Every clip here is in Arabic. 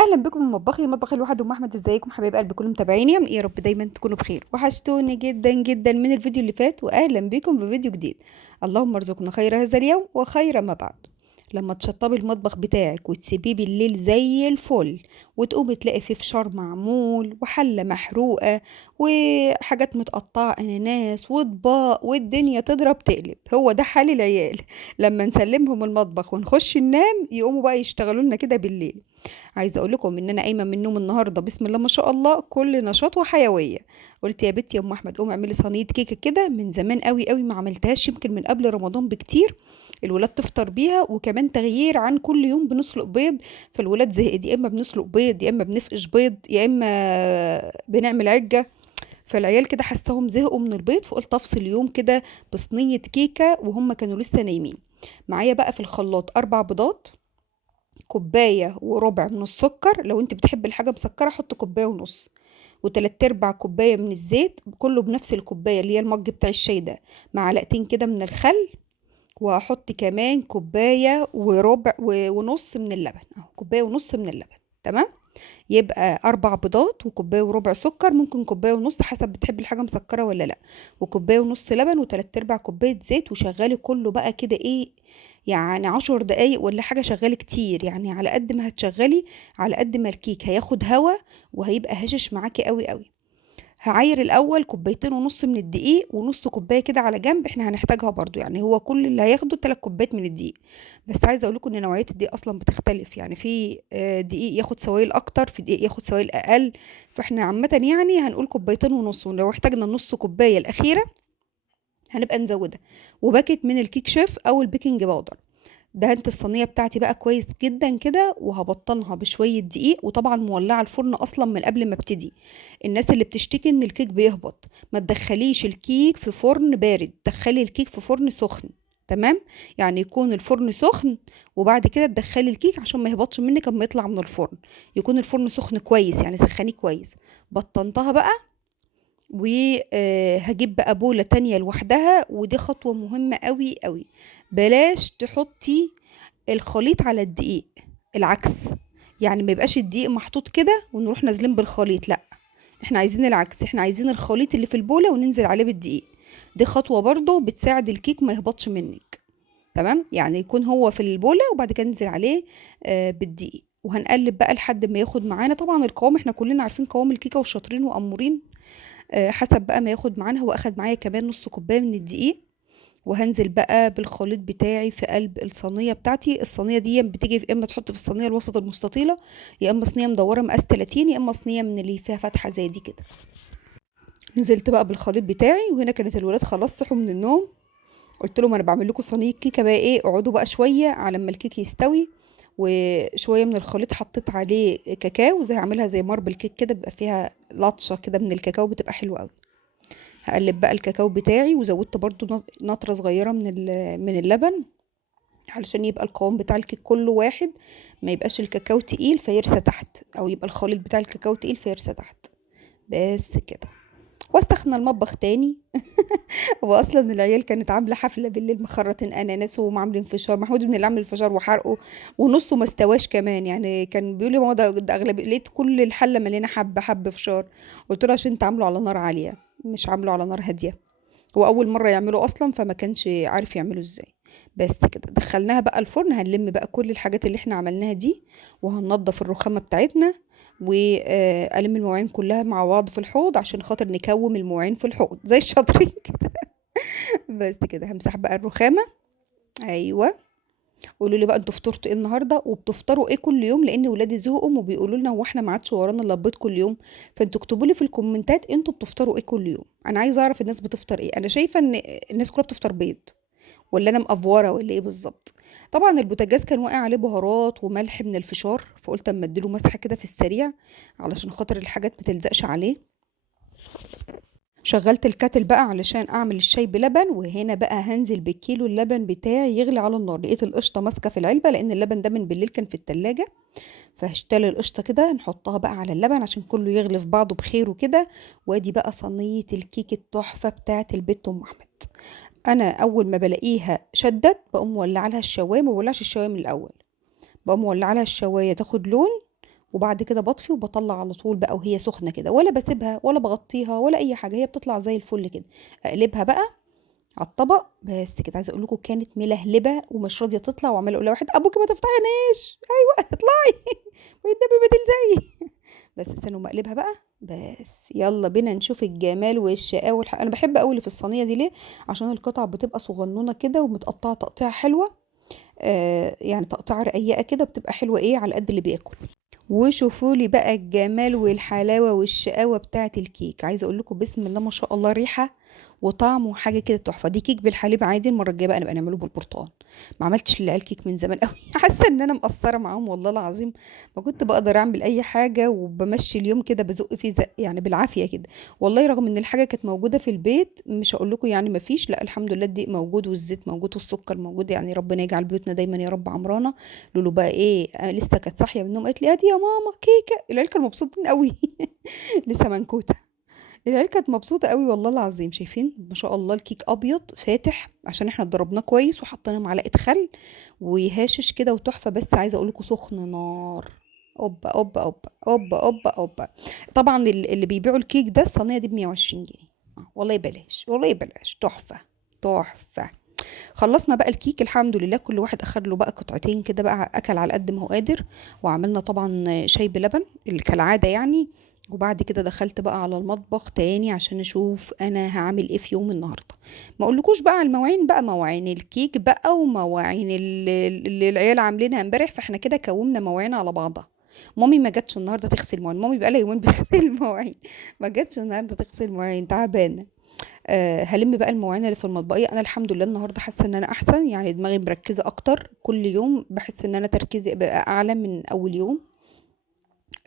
اهلا بكم من مطبخي مطبخ الواحد ام احمد. ازيكم حبايب قلبي كل متابعيني؟ عاملين ايه؟ يا رب دايما تكونوا بخير. وحشتوني جدا جدا من الفيديو اللي فات، واهلا بكم بفيديو جديد. اللهم ارزقنا خير هذا اليوم وخير ما بعد. لما تشطبي المطبخ بتاعك وتسيبيه بالليل زي الفل، وتقومي تلاقي فيه فشار معمول وحله محروقه وحاجات متقطعه اناناس واطباق والدنيا تضرب تقلب. هو ده حال العيال لما نسلمهم المطبخ ونخش ننام، يقوموا بقى يشتغلوا لنا كده بالليل. عايزه اقول لكم ان انا قايمه من النوم النهارده بسم الله ما شاء الله، كل نشاط وحيويه. قلت يا بنتي يا ام احمد قومي اعملي صينيه كيكه كده، من زمان قوي قوي ما عملتهاش، يمكن من قبل رمضان بكتير. الولاد تفطر بيها، وكمان تغيير عن كل يوم بنسلق بيض. فالولاد زهقت، يا اما بنسلق بيض يا اما بنفقش بيض يا اما بنعمل عجه. فالعيال كده حسهم زهقوا من البيض، فقلت افصل يوم كده بصينيه كيكه وهم كانوا لسه نايمين. معايا بقى في الخلاط 4 بيضات، كوباية وربع من السكر، لو انت بتحبي الحاجة مسكرة حط كوباية ونص، وتلات ارباع كوباية من الزيت، كله بنفس الكوباية اللي هي المج بتاع الشاي ده. معلقتين كده من الخل، وهحط كمان كوباية وربع ونص من اللبن، اهو كوباية ونص من اللبن. تمام. يبقى 4 بيضات وكوباية وربع سكر، ممكن كوباية ونص حسب بتحبي الحاجة مسكرة ولا لأ، وكوباية ونص لبن وتلات ارباع كوباية زيت. وشغلي كله بقى كده ايه، يعني 10 دقايق ولا حاجة. شغلي كتير يعني، على قد ما هتشغلي على قد ما الكيك هياخد هوا وهيبقى هشش معاكي قوي قوي. هعاير الاول كوبايتين ونص من الدقيق، ونص كوبايه كده على جنب، احنا هنحتاجها برضو، يعني هو كل اللي هياخده 3 كوبايات من الدقيق. بس عايزه اقول لكم ان نوعيه الدقيق اصلا بتختلف، يعني في دقيق ياخد سوائل اكتر، في دقيق ياخد سوائل اقل. فاحنا عامه يعني هنقول كوبايتين ونص، ولو احتاجنا النص كوبايه الاخيره هنبقى نزودها. وباكت من الكيك شيف او البيكنج باودر. دهنت الصينيه بتاعتي بقى كويس جدا كده، وهبطنها بشويه دقيق، وطبعا مولعه الفرن اصلا من قبل ما ابتدي. الناس اللي بتشتكي ان الكيك بيهبط، ما تدخليش الكيك في فرن بارد، دخلي الكيك في فرن سخن. تمام. يعني يكون الفرن سخن، وبعد كده تدخلي الكيك عشان ما يهبطش منك اما يطلع من الفرن. يكون الفرن سخن كويس، يعني سخنيه كويس. بطنتها بقى، وهجيب بقى بولة تانية لوحدها، ودي خطوة مهمة قوي قوي. بلاش تحطي الخليط على الدقيق، العكس. يعني ما يبقاش الدقيق محطوط كده ونروح نازلين بالخليط، لا. احنا عايزين العكس، احنا عايزين الخليط اللي في البولة وننزل عليه بالدقيق. دي خطوة برضو بتساعد الكيك ما يهبطش منك. تمام. يعني يكون هو في البولة وبعد كده ننزل عليه بالدقيق، وهنقلب بقى لحد ما ياخد معانا. طبعا القوام احنا كلنا عارفين قوام الكيكة وشاطرين وأمورين. حسب بقى ما ياخد معانا. هو اخد معايا كمان نص كوباية من الدقيق. وهنزل بقى بالخليط بتاعي في قلب الصينيه بتاعتي. الصينيه دي بتيجي يا اما تحط في الصينيه الوسط المستطيله، يا اما صينيه مدوره مقاس 30، يا اما صينيه من اللي فيها فتحه زي دي كده. نزلت بقى بالخليط بتاعي، وهنا كانت الولاد خلاص صحوا من النوم. قلت لهم انا بعمل لكم صينيه كيكه بقى، ايه اقعدوا بقى شويه على ما الكيك يستوي. وشويه من الخليط حطيت عليه كاكاو، زي هعملها زي ماربل كيك كده، بيبقى فيها لطشه كده من الكاكاو، بتبقى حلوه قوي. هقلب بقى الكاكاو بتاعي، وزودت برضو نطرة صغيرة من اللبن، علشان يبقى القوام بتاع الكيك كله واحد. ما يبقاش الكاكاو تقيل فيرسى تحت، او يبقى الخليط بتاع الكاكاو تقيل فيرسى تحت. بس كده. واستخدم المطبخ تاني. واصلا العيال كانت عامله حفله بالليل، مخرطين اناناس وعاملين فشار. محمود ابني اللي عامل الفشار وحرقه، ونصه ما استواش كمان. يعني كان بيقول لي ماما ده اغلب، لقيت كل الحله مليانه حبه فشار. قلت له عشان انت عامله على نار عاليه، مش عامله على نار هاديه. هو اول مره يعمله اصلا، فما كانش عارف يعمله ازاي. بس كده دخلناها بقى الفرن. هنلم بقى كل الحاجات اللي احنا عملناها دي، وهننضف الرخامه بتاعتنا، والم المواعين كلها مع بعض في الحوض عشان خاطر نكوم المواعين في الحوض زي الشاطرين كده. بس كده همسح بقى الرخامه. ايوه. قولوا لي بقى انتوا فطرتوا ايه النهارده، وبتفطروا ايه كل يوم؟ لان ولادي زهقوا وبيقولوا لنا هو احنا ما عادش ورانا الا بيض كل يوم. فانتوا اكتبوا لي في الكومنتات انتوا بتفطروا ايه كل يوم. انا عايزه اعرف الناس بتفطر ايه. انا شايفه ان الناس كلها بتفطر بيض، ولا انا مقفوره ولا ايه بالظبط؟ طبعا البوتاجاز كان واقع عليه بهارات وملح من الفشار، فقلت اما اديله مسحه كده في السريع علشان خاطر الحاجات ما تلزقش عليه. شغلت الكاتل بقى علشان اعمل الشاي بلبن، وهنا بقى هنزل بالكيلو اللبن بتاعي يغلي على النار. لقيت القشطه ماسكه في العلبه، لان اللبن ده من بالليل كان في التلاجة. فهشتري القشطه كده نحطها بقى على اللبن عشان كله يغلي في بعضه بخير وكده. وادي بقى صينيه الكيك التحفه بتاعه البيت ام احمد. انا اول ما بلاقيها شدت بقوم مولعه لها الشوايه. ما بولعش الشوايه من الاول، بقوم مولعه لها الشوايه تاخد لون، وبعد كده باطفي وباطلّع على طول بقى وهي سخنة كده، ولا باسيبها ولا باغطّيها ولا أي حاجة، هي بتطلع زي الفل كده. أقلبها بقى على الطبق، بس كده. عايزة أقول لكم كانت ملهلبة ومش راضية تطلع، وعمّالة أقول لواحد: "أبوكِ ما تفضحينيش، أيوه اطلعي والنبي ما تلزقي." بس استنوا أمّا أقلبها بقى، بس يالّا بينا نشوف الجمال والشقاوة أنا باحب أوي اللي في الصينية دي ليه؟ عشان القطع بتبقى صغنونة كده ومتقطّعة تقطيعة حلوة، يعني تقطيعة رقيقة كده بتبقى حلوة إيه، على قد اللي بياكل. وشوفوا لي بقى الجمال والحلاوة والشقاوة بتاعة الكيك. عايزة اقول لكم بسم الله ما شاء الله، ريحة وطعم وحاجة كده تحفة. دي كيك بالحليب عادي، المرة الجاية بقى نبقى نعمله بالبرتقال. ما عملتش للعيال كيك من زمان قوي. حاسة ان انا مقصرة معاهم والله العظيم. ما كنت بقدر اعمل اي حاجة وبمشي اليوم كده بزق فيه زق يعني بالعافية كده. والله رغم ان الحاجة كانت موجودة في البيت، مش هقول لكم يعني ما فيش، لا الحمد لله الدقيق موجود والزيت موجود والسكر موجود، يعني ربنا يجعل بيوتنا دايما يا رب عمرانة. لولو بقى ايه، لسه كانت صاحيه من النوم قالت لي: هاتي يا ماما كيكه. العيال كانوا مبسوطين قوي. لسه منكوته. العيال كانت مبسوطه قوي والله العظيم. شايفين ما شاء الله الكيك ابيض فاتح عشان احنا ضربناه كويس وحطينا معلقه خل وهاشش كده وتحفه. بس عايزه اقول لكم سخن نار. اوبا اوبا اوبا اوبا اوبا اوبا. طبعا اللي بيبيعوا الكيك ده الصينيه دي ب 120 جنيه. والله بلاش والله بلاش، تحفه تحفه. خلصنا بقى الكيك الحمد لله، كل واحد اخد له بقى قطعتين كده بقى، اكل على قد ما هو قادر. وعملنا طبعا شاي بلبن اللي كالعاده يعني. وبعد كده دخلت بقى على المطبخ تاني عشان اشوف انا هعمل ايه في يوم النهارده. ما اقولكوش بقى على المواعين بقى، مواعين الكيك بقى ومواعين اللي العيال عاملينها امبارح، فاحنا كده كومنا مواعين على بعضها. مامي ما جاتش النهارده تغسل مواعين، مامي بقى لها يومين بتغسل المواعين. ما جاتش النهارده تغسل مواعين، تعبانه. هالِم بقى المواعين اللي في المطبقية. أنا الحمد لله النهارده حاسة إن أنا أحسن، يعني دماغي مركّزة أكتر، كل يوم باحس إن أنا تركيزي بقى أعلى من أول يوم.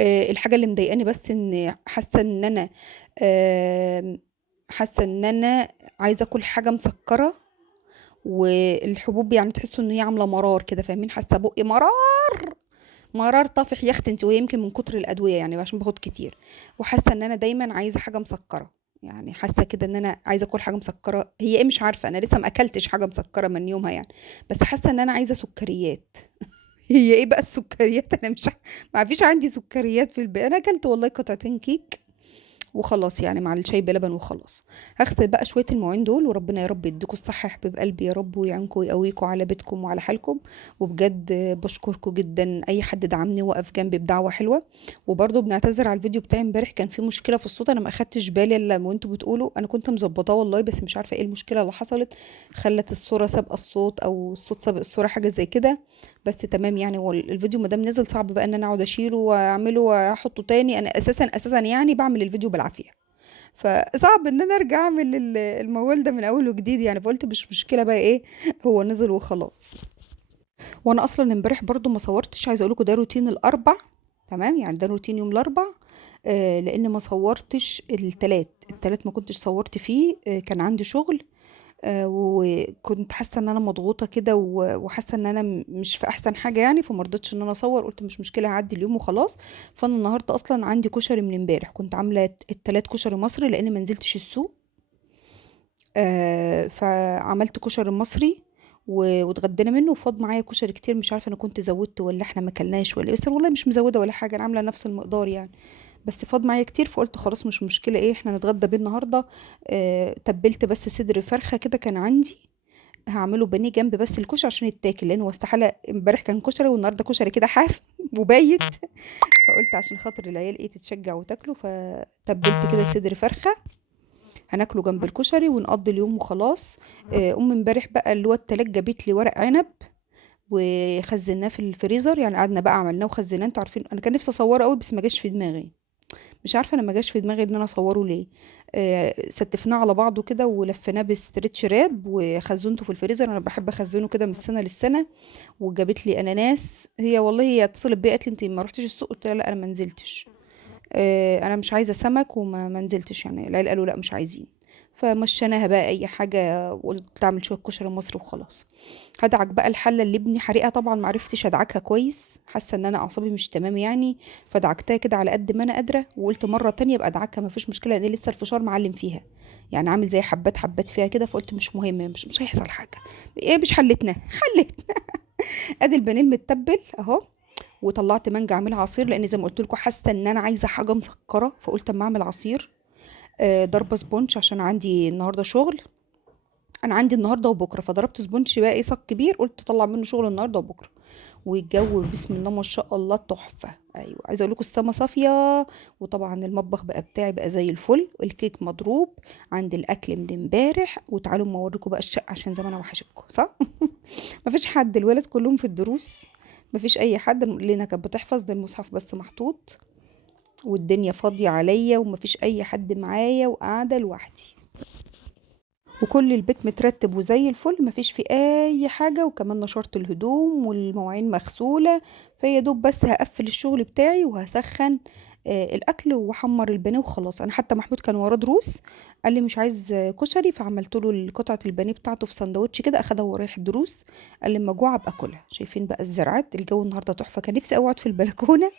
الحاجة اللي مضايقاني بس إن حاسة إن أنا آمم، حاسة إن أنا عايزة آكل حاجة مسكّرة، والحبوب يعني تحسّوا إن هي عاملة مرار كده، فاهمين؟ حاسة بُقّي مرار، مرار طافح يا أختي أنتِ، وهي يمكن من كتر الأدوية يعني عشان باخد كتير. وحاسة إن أنا دايمًا عايزة حاجة مسكّرة، يعني حاسة كده إن أنا عايزة آكل حاجة مسكّرة، هي إيه مش عارفة، أنا لسه ما أكلتش حاجة مسكّرة من يومها يعني. بس حاسة إن أنا عايزة سكريات. هي إيه بقى السكريات؟ أنا مش ما فيش عندي سكريات في أنا أكلت والله قطعتين كيك وخلاص يعني مع الشاي بلبن وخلاص. هاغسل بقى شوية المواعين دول، وربنا يا رب يديكم الصحة يا حبايب قلبي يا رب، ويعينكم ويقويكم على بيتكم وعلى حالكم. وبجد باشكركم جدًا أي حد دعمني ووقف جنبي بدعوة حلوة. وبرضه بنعتذر على الفيديو بتاعي امبارح، كان في مشكلة في الصوت، أنا ما أخدتش بالي إلا لمّا وأنتم بتقولوا. أنا كنت مضبطاه والله، بس مش عارفة إيه المشكلة اللي حصلت، خلّت الصورة سابقة الصوت أو الصوت سابق الصورة، حاجة زي كده. بس تمام يعني، هو الفيديو ما دام نزل صعب بقى إن أنا أقعد أشيله وأعمله وأحطه تاني. أنا أساسًا يعني باعمل الفيديو بالعافية. فصعب إن أنا أرجع أعمل الموال ده من أول وجديد يعني، فقُلت مش مشكلة بقى إيه، هو نزل وخلاص. وأنا أصلًا امبارح برضه ما صوّرتش، عايزة أقول لكم ده روتين الأربع، تمام، يعني ده روتين يوم الأربع. لإن ما صوّرتش التلات ما كنتش صوّرت فيه، كان عندي شغل. وكنت حاسة إن أنا مضغوطة كده وحاسة إن أنا مش في أحسن حاجة يعني، فما رضيتش إن أنا أصوّر، قُلت مش مشكلة هاعدّي اليوم وخلاص. فأنا النهارده أصلًا عندي كشري من امبارح، كنت عاملة التلات كشري مصري لإن ما نزلتش السوق. فعملت كشري مصري واتغدينا منه، وفاض معايا كشري كتير، مش عارفة أنا كنت زوّدت والّا إحنا ما كلناش والّا إيه، بس والله مش مزوّدة ولا حاجة، أنا عاملة نفس المقدار يعني. بس فاض معايا كتير، فقُلت خلاص مش مشكلة إيه، إحنا نتغدى بيه النهارده. تبّلت بس صدر فرخة كده كان عندي، هاعمله بانيه جنب بس الكشري عشان يتاكل، لإن هو استحالة امبارح كان كشري والنهارده كشري كده حاف وبايت. فقُلت عشان خاطر العيال إيه تتشجّع وتاكله، فتبّلت كده صدر فرخة، هناكله جنب الكشري ونقضّي اليوم وخلاص. أم امبارح بقى اللي هو التلاجة جابت لي ورق عنب وخزّناه في الفريزر، يعني قعدنا بقى عملناه وخزّناه. أنتم عارفين أنا كان نفسي أصوّره أوي بس ما جاش في دماغي. مش عارفة أنا ما جاش في دماغي إن أنا أصوّره ليه. ستّفناه على بعضه كده ولفّيناه بstretch wrap وخزّنته في الفريزر، أنا باحب أخزّنه كده من السنة للسنة. وجابت لي أناناس، هي اتصلت بيّا قالت لي: "أنتِ ما رُحتيش السوق؟" قُلت لها: "لأ أنا ما نزلتش. أنا مش عايزة سمك ما نزلتش." يعني العيال قالوا: "لأ مش عايزين." فمشّيناها بقى أي حاجة، وقُلت أعمل شوية كشري مصري وخلاص. هادعك بقى الحلة اللي ابني حارقها، طبعًا ما عرفتش أدعكها كويس، حاسة إن أنا أعصابي مش تمام يعني، فدعكتها كده على قد ما أنا قادرة، وقُلت مرة تانية أبقى أدعكها ما فيش مشكلة، لإن لسه الفشار معلّم فيها، يعني عامل زي حبّات حبّات فيها كده، فقُلت مش مهم مش هيحصل حاجة، مش حلتنا، حلتنا. أدي البانيه المتبّل أهو، وطلعت مانجا اعملها عصير، لان زي ما قلت لكم حاسه ان انا عايزه حاجه مسكره، فقلت اما اعمل عصير. ضربه سبونج عشان عندي النهارده شغل. انا عندي النهارده وبكره، فضربت سبونج بقى ايه صك كبير، قلت اطلع منه شغل النهارده وبكره. والجو بسم الله ما شاء الله تحفه. ايوه عايزه اقول لكم السما صافيه. وطبعا المطبخ بقى بتاعي بقى زي الفل، الكيك مضروب. عندي الاكل من امبارح. وتعالوا اما اوريكم بقى الشقه عشان زمان انا وحشتكم صح. مفيش حد، الولاد كلهم في الدروس. مفيش اي حد، لينا كانت بتحفظ، ده المصحف بس محطوط. والدنيا فاضيه عليا ومفيش اي حد معايا وقاعده لوحدي. وكل البيت مترتب وزي الفل، مفيش فيه اي حاجة، وكمان نشرت الهدوم والمواعين مغسولة. فيا دوب بس هقفل الشغل بتاعي وهسخن الاكل واحمر البانيه وخلاص. انا حتى محمود كان وراه دروس، قال لي مش عايز كشري، فعملت له قطعه البانيه بتاعته في سندوتش كده، اخدها وهو رايح الدروس. قال لي اما اجوع ابقى اكلها. شايفين بقى الزرعات، الجو النهارده تحفه، كان نفسي اقعد في البلكونه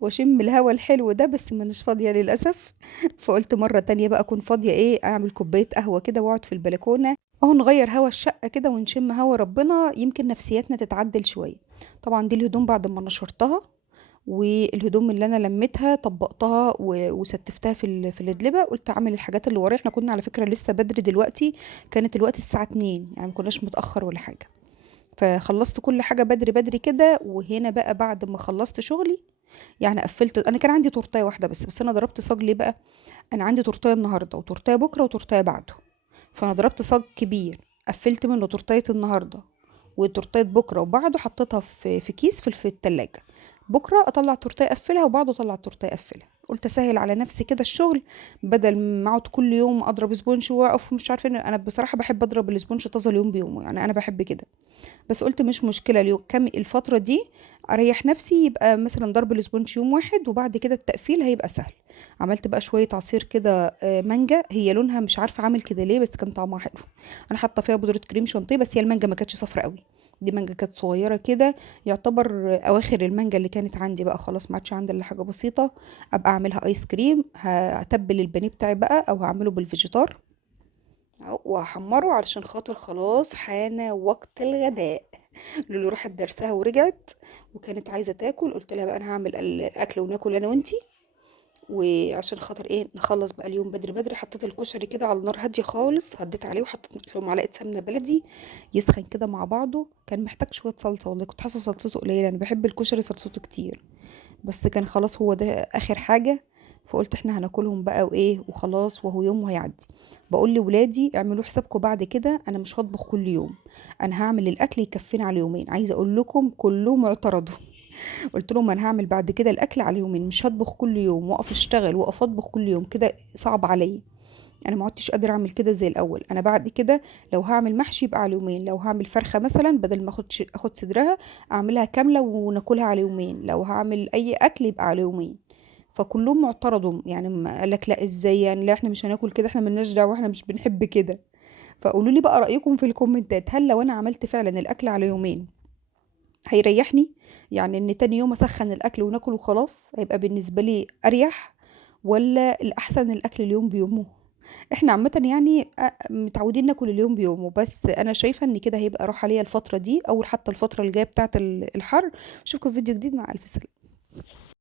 واشم الهوا الحلو ده، بس مانيش فاضيه للاسف. فقلت مره تانية بقى اكون فاضيه ايه، اعمل كوبايه قهوه كده واقعد في البلكونه، اهو نغير هوا الشقه كده ونشم هوا ربنا، يمكن نفسياتنا تتعدل شويه. طبعا دي الهدوم بعد ما نشرتها، والهدوم اللي انا لميتها طبقتها وستفتها في الادلبه. قلت اعمل الحاجات اللي ورايا، احنا كنا على فكره لسه بدري دلوقتي، كانت الوقت الساعه 2 يعني ما كناش متاخر ولا حاجه. فخلصت كل حاجه بدري بدري كده. وهنا بقى بعد ما خلصت شغلي، يعني قفلت، انا كان عندي تورتايه واحده بس انا ضربت صاج ليه بقى. انا عندي تورتايه النهارده وتورتايه بكره وتورتايه بعده، فانا ضربت صاج كبير، قفلت منه تورتايه النهارده وتورتايه بكره وبعده، حطيتها في كيس في التلاجة. بكره اطلع تورتايه اقفلها وبعده اطلع تورتايه اقفلها. قلت اسهل على نفسي كده الشغل، بدل ما اقعد كل يوم اضرب سبونج واقف مش عارفه انا بصراحه بحب اضرب السبونج طازه اليوم بيومه، يعني انا بحب كده. بس قلت مش مشكلة اليوم كم الفترة دي، اريح نفسي، يبقى مثلا ضرب الاسبونج يوم واحد وبعد كده التقفيل هيبقى سهل. عملت بقى شوية عصير كده مانجا، هي لونها مش عارفة عامل كده ليه، بس كان طعمها حلو. انا حاطة فيها بودرة كريم شانتيه، بس هي المانجا ما كانتش صفرا قوي، دي مانجا كانت صغيرة كده، يعتبر اواخر المانجا اللي كانت عندي بقى، خلاص ما عادش عندي الا حاجة بسيطة. ابقى اعملها ايس كريم، هتبل البانيه بتاعي بقى او هعمله بالفيجيتار وهحمره علشان خاطر خلاص حان وقت الغداء. لولو راحت درسها ورجعت وكانت عايزه تاكل، قلت لها بقى انا هعمل الاكل وناكل انا وانتي. وعشان خاطر ايه نخلص بقى اليوم بدري بدري، حطيت الكشري كده على نار هاديه خالص، هديت عليه وحطيت له معلقه سمنه بلدي يسخن كده مع بعضه. كان محتاج شويه صلصه، والله كنت حاسه صلصته قليله، انا بحب الكشري صلصته كتير، بس كان خلاص هو ده اخر حاجه. فقلت احنا هناكلهم بقى وايه وخلاص، وهو يوم وهيعدي. بقول لولادي اعملوا حسابكم بعد كده انا مش هطبخ كل يوم، انا هعمل الاكل يكفينا على يومين. عايزه اقول لكم كلهم اعترضوا. قلت لهم انا هعمل بعد كده الاكل على يومين، مش هطبخ كل يوم واقف اشتغل واقف اطبخ كل يوم كده، صعب عليا. انا ما عدتش قادره اعمل كده زي الاول. انا بعد كده لو هعمل محشي يبقى على يومين، لو هعمل فرخه مثلا بدل ما اخد صدرها اعملها كامله وناكلها على يومين، لو هعمل اي اكل يبقى على يومين. فكلهم معترضوا، يعني قال لك لا ازاي يعني، لا احنا مش هناكل كده، احنا ملناش دعوه، احنا مش بنحب كده. فقولوا لي بقى رايكم في الكومنتات، هل لو انا عملت فعلا الاكل على يومين هيريحني، يعني ان تاني يوم اسخن الاكل وناكل وخلاص هيبقى بالنسبه لي اريح، ولا الاحسن الاكل اليوم بيومه؟ احنا عامه يعني متعودين ناكل اليوم بيومه، بس انا شايفه ان كده هيبقى راحه ليا الفتره دي، او حتى الفتره الجايه بتاعه الحر. اشوفكم في فيديو جديد، مع الف سلامه.